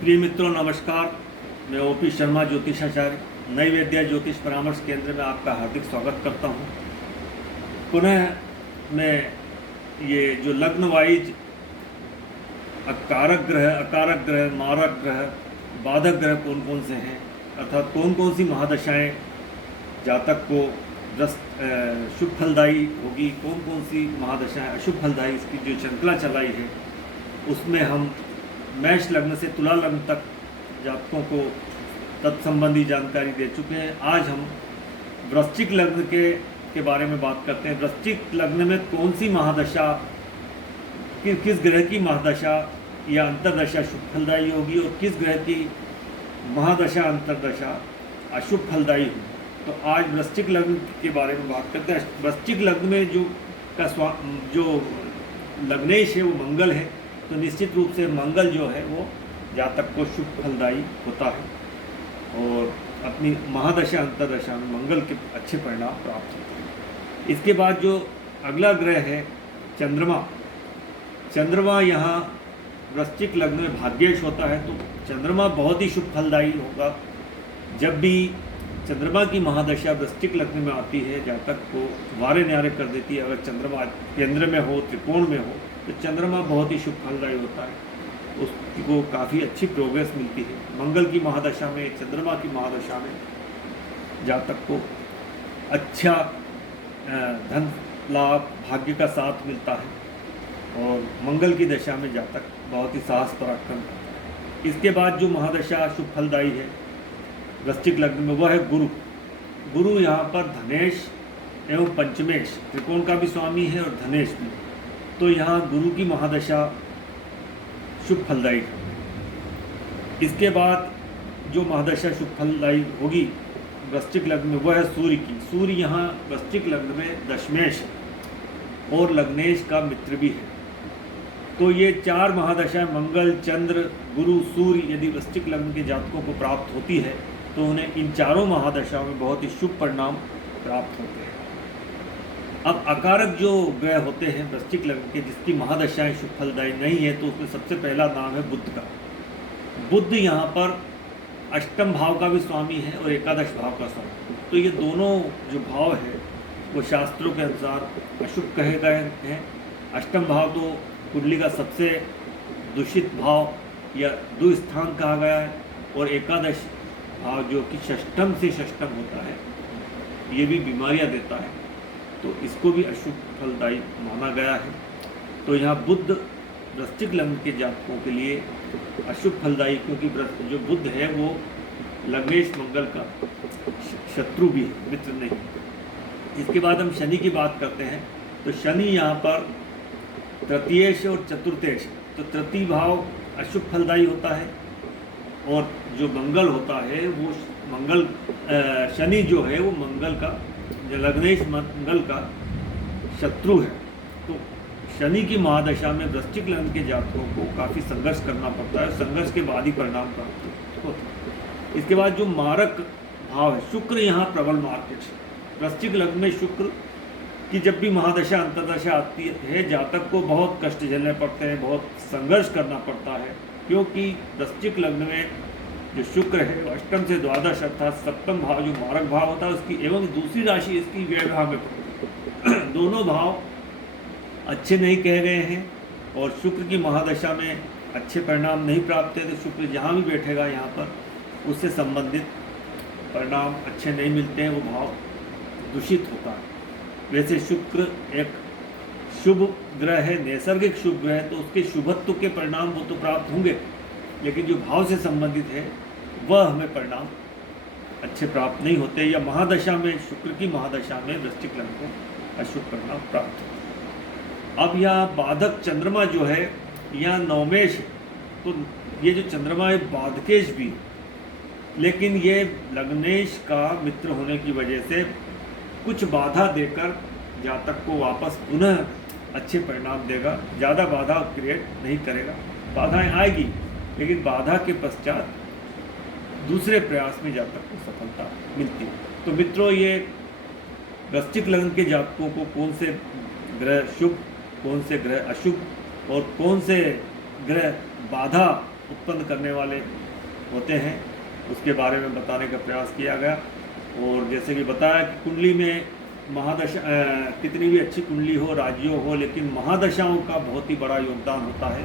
प्रिय मित्रों नमस्कार। मैं ओपी शर्मा ज्योतिषाचार्य नई विद्या ज्योतिष परामर्श केंद्र में आपका हार्दिक स्वागत करता हूं। पुनः मैं ये जो लग्न वाइज कारक ग्रह, अकारक ग्रह, मारक ग्रह, बाधक ग्रह कौन कौन से हैं, अर्थात कौन कौन सी महादशाएं जातक को शुभ फलदायी होगी, कौन कौन सी महादशाएं अशुभ फलदायी, इसकी जो श्रृंखला चलाई है उसमें हम मेष लग्न से तुला लग्न तक जातकों को तत्संबंधी जानकारी दे चुके हैं। आज हम वृश्चिक लग्न के बारे में बात करते हैं। वृश्चिक लग्न में कौन सी महादशा, किस ग्रह की महादशा या अंतरदशा शुभ फलदायी होगी और किस ग्रह की महादशा अंतरदशा अशुभ फलदायी होगी। तो आज वृश्चिक लग्न के बारे में बात करते हैं। वृश्चिक लग्न में जो लग्नेश है वो मंगल है, तो निश्चित रूप से मंगल जो है वो जातक को शुभ फलदायी होता है और अपनी महादशा अंतरदशा में मंगल के अच्छे परिणाम प्राप्त होते हैं। इसके बाद जो अगला ग्रह है चंद्रमा। चंद्रमा यहाँ वृश्चिक लग्न में भाग्येश होता है, तो चंद्रमा बहुत ही शुभ फलदायी होगा। जब भी चंद्रमा की महादशा वृश्चिक लग्न में आती है, जातक को वारे न्यारे कर देती है। अगर चंद्रमा केंद्र में हो, त्रिकोण में हो, तो चंद्रमा बहुत ही शुभ फलदायी होता है, उसको काफ़ी अच्छी प्रोग्रेस मिलती है। मंगल की महादशा में, चंद्रमा की महादशा में जातक को अच्छा धन लाभ, भाग्य का साथ मिलता है और मंगल की दशा में जातक बहुत ही साहस पराक्रम करता है। इसके बाद जो महादशा शुभ फलदायी है वृश्चिक लग्न में वह है गुरु। गुरु यहाँ पर धनेश एवं पंचमेश, त्रिकोण का भी स्वामी है और धनेश भी, तो यहाँ गुरु की महादशा शुभ फलदायी है। इसके बाद जो महादशा शुभ फलदायी होगी वृश्चिक लग्न में वह है सूर्य की। सूर्य यहाँ वृश्चिक लग्न में दशमेश है और लग्नेश का मित्र भी है। तो ये चार महादशाएं मंगल, चंद्र, गुरु, सूर्य यदि वृश्चिक लग्न के जातकों को प्राप्त होती है तो उन्हें इन चारों महादशाओं में बहुत ही शुभ परिणाम प्राप्त होते हैं। अब अकारक जो ग्रह होते हैं वृश्चिक लग्न के, जिसकी महादशाएं शुभ फलदायी नहीं है, तो उसमें सबसे पहला नाम है बुध का। बुध यहाँ पर अष्टम भाव का भी स्वामी है और एकादश भाव का स्वामी। तो ये दोनों जो भाव है वो शास्त्रों के अनुसार अशुभ कहे गए हैं। अष्टम भाव तो कुंडली का सबसे दूषित भाव या दुस्थान कहा गया है और एकादश भाव जो कि षष्ठम से षष्ठम होता है, ये भी बीमारियां देता है, तो इसको भी अशुभ फलदायी माना गया है। तो यहाँ बुध वृश्चिक लग्न के जातकों के लिए अशुभ फलदायी, क्योंकि जो बुध है वो लग्नेश मंगल का शत्रु भी है, मित्र नहीं। इसके बाद हम शनि की बात करते हैं। तो शनि यहाँ पर तृतीयेश और चतुर्थेश, तो तृतीय भाव अशुभ फलदायी होता है और जो मंगल होता है वो शनि जो है वो मंगल का, लग्नेश मंगल का शत्रु है। तो शनि की महादशा में वृश्चिक लग्न के जातकों को काफ़ी संघर्ष करना पड़ता है, संघर्ष के बाद ही परिणाम प्राप्त होता है। इसके बाद जो मारक भाव है शुक्र, यहाँ प्रबल मार्केट है। वृश्चिक लग्न में शुक्र की जब भी महादशा अंतरदशा आती है, जातक को बहुत कष्ट झेलने पड़ते हैं, बहुत संघर्ष करना पड़ता है, क्योंकि वृश्चिक लग्न में जो शुक्र है वो अष्टम से द्वादश अर्थात सप्तम भाव जो मारक भाव होता है उसकी एवं दूसरी राशि इसकी व्यय भाव में पड़ती है। दोनों भाव अच्छे नहीं कहे गए हैं और शुक्र की महादशा में अच्छे परिणाम नहीं प्राप्त है, तो शुक्र जहाँ भी बैठेगा यहाँ पर उससे संबंधित परिणाम अच्छे नहीं मिलते हैं, वो भाव दूषित होता है। वैसे शुक्र एक शुभ ग्रह है, नैसर्गिक शुभ ग्रह है, तो उसके शुभत्व के परिणाम वो तो प्राप्त होंगे, लेकिन जो भाव से संबंधित है वह हमें परिणाम अच्छे प्राप्त नहीं होते, या महादशा में शुक्र की महादशा में वृश्चिक लग्न को अशुभ परिणाम प्राप्त होते। अब यहाँ बाधक चंद्रमा जो है यहाँ नवमेश है, तो ये जो चंद्रमा है बाधकेश भी है, लेकिन ये लग्नेश का मित्र होने की वजह से कुछ बाधा देकर जातक को वापस पुनः अच्छे परिणाम देगा। ज़्यादा बाधा क्रिएट नहीं करेगा, बाधाएं आएगी लेकिन बाधा के पश्चात दूसरे प्रयास में जातक को सफलता मिलती है। तो मित्रों, ये वृश्चिक लग्न के जातकों को कौन से ग्रह शुभ, कौन से ग्रह अशुभ और कौन से ग्रह बाधा उत्पन्न करने वाले होते हैं, उसके बारे में बताने का प्रयास किया गया। और जैसे कि बताया कि कुंडली में महादशा कितनी भी अच्छी कुंडली हो, राजयोग हो, लेकिन महादशाओं का बहुत ही बड़ा योगदान होता है।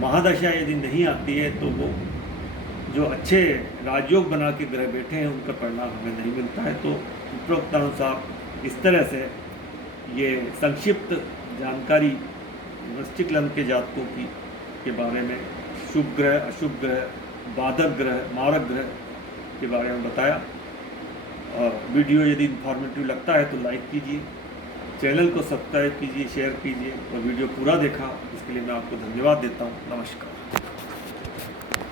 महादशा यदि नहीं आती है तो वो जो अच्छे राजयोग बना के ग्रह बैठे हैं उनका परिणाम हमें नहीं मिलता है। तो उपरोक्तानुसार इस तरह से ये संक्षिप्त जानकारी वृश्चिक लग्न के जातकों की के बारे में शुभ ग्रह, अशुभ ग्रह, बाधक ग्रह, मारक ग्रह के बारे में बताया। और वीडियो यदि इन्फॉर्मेटिव लगता है तो लाइक कीजिए, चैनल को सब्सक्राइब कीजिए, शेयर कीजिए और वीडियो पूरा देखा इसके लिए मैं आपको धन्यवाद देता हूँ। नमस्कार।